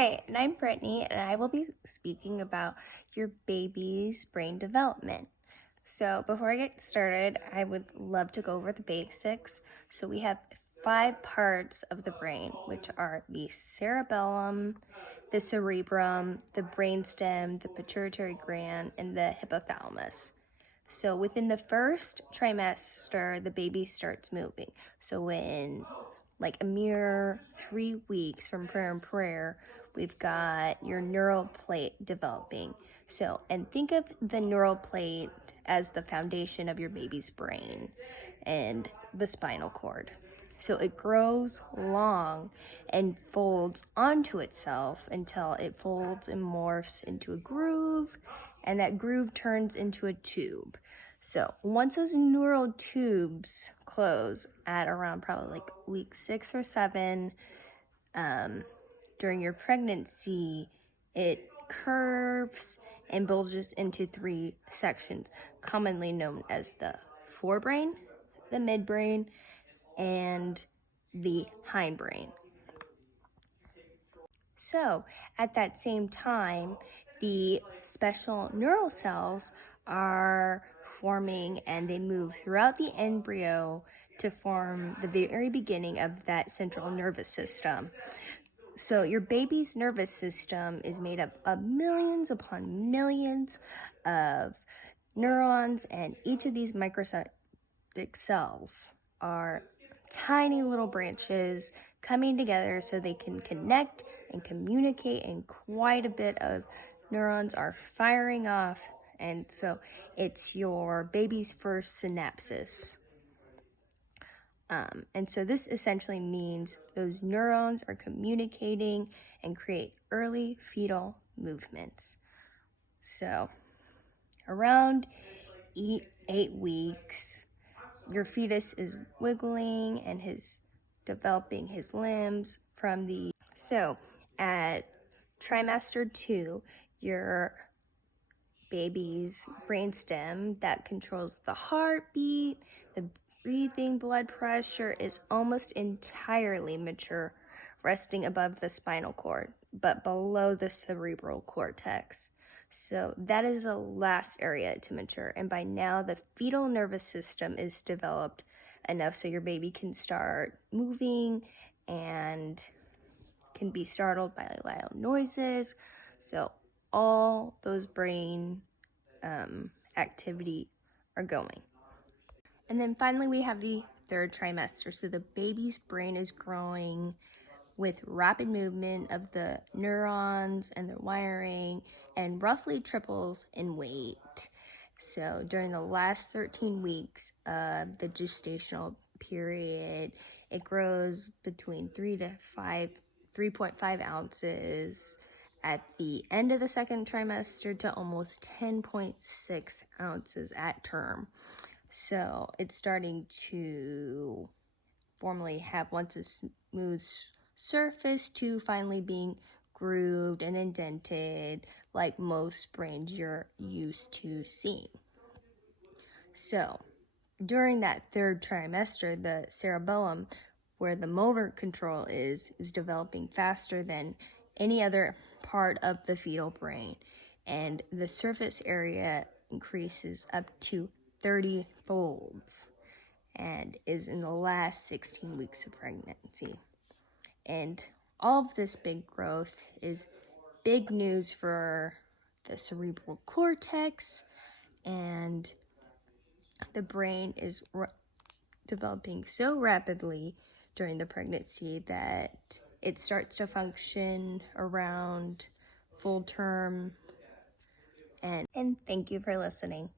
Hi, and I'm Brittany, and I will be speaking about your baby's brain development. So, before I get started, I would love to go over the basics. So, we have 5 parts of the brain, which are the cerebellum, the cerebrum, the brainstem, the pituitary gland, and the hypothalamus. So, within the first trimester, the baby starts moving. So, in like a mere 3 weeks from prayer, we've got your neural plate developing. So, and think of the neural plate as the foundation of your baby's brain and the spinal cord. So it grows long and folds onto itself until it folds and morphs into a groove, and that groove turns into a tube. So once those neural tubes close at around probably like week 6 or 7, during your pregnancy, it curves and bulges into 3 sections, commonly known as the forebrain, the midbrain, and the hindbrain. So at that same time, the special neural cells are forming and they move throughout the embryo to form the very beginning of that central nervous system. So your baby's nervous system is made up of millions upon millions of neurons, and each of these microscopic cells are tiny little branches coming together so they can connect and communicate, and quite a bit of neurons are firing off, and so it's your baby's first synapses. And so this essentially means those neurons are communicating and create early fetal movements. So around 8 weeks, your fetus is wiggling and developing his limbs from the... So at trimester 2, your baby's brainstem that controls the heartbeat, the breathing, blood pressure is almost entirely mature, resting above the spinal cord, but below the cerebral cortex. So that is the last area to mature. And by now, the fetal nervous system is developed enough so your baby can start moving and can be startled by loud noises. So all those brain activity are going. And then finally, we have the 3rd trimester. So the baby's brain is growing with rapid movement of the neurons and their wiring, and roughly triples in weight. So during the last 13 weeks of the gestational period, it grows between 3.5 ounces at the end of the 2nd trimester to almost 10.6 ounces at term. So it's starting to formally have once a smooth surface to finally being grooved and indented like most brains you're used to seeing. So during that 3rd trimester, the cerebellum, where the motor control is developing faster than any other part of the fetal brain, and the surface area increases up to 30 folds and is in the last 16 weeks of pregnancy. And all of this big growth is big news for the cerebral cortex, and the brain is developing so rapidly during the pregnancy that it starts to function around full term. And thank you for listening.